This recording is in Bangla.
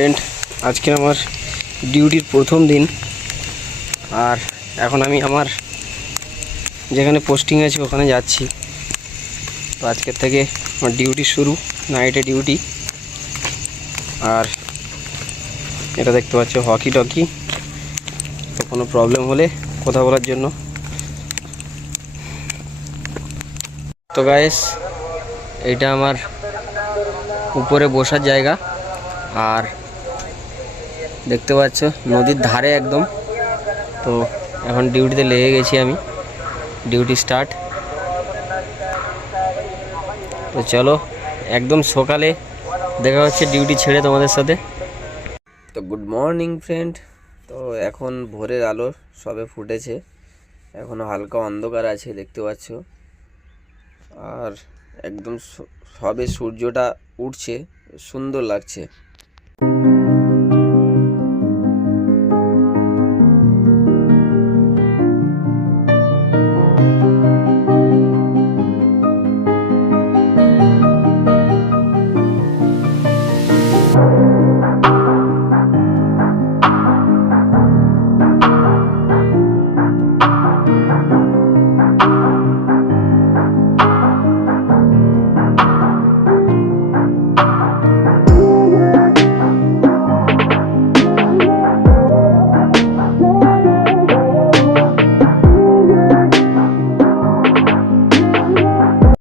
ফ্রেন্ড আজকে আমার ডিউটির প্রথম দিন। আর এখন আমি আমার যেখানে পোস্টিং আছে ওখানে যাচ্ছি। তো আজকের থেকে আমার ডিউটি শুরু নাইটে ডিউটি আর এটা দেখতে পাচ্ছ হকি টকি। তো কোনো প্রবলেম হলে কথা বলার জন্য। তো গায়েস এটা আমার উপরে বসার জায়গা। আর দেখতে পাচ্ছ, নদীর ধারে একদম। তো এখন ডিউটিতে লেগে গেছি আমি। Duty start. তো চলো, একদম সকালে দেখা হচ্ছে ডিউটি ছেড়ে তোমাদের সাথে। তো গুড মর্নিং ফ্রেন্ড তো এখন ভোরের আলো, সবে ফুটেছে। এখনও হালকা অন্ধকার আছে, দেখতে পাচ্ছ। আর একদম সবে সূর্যটা উঠছে, সুন্দর লাগছে।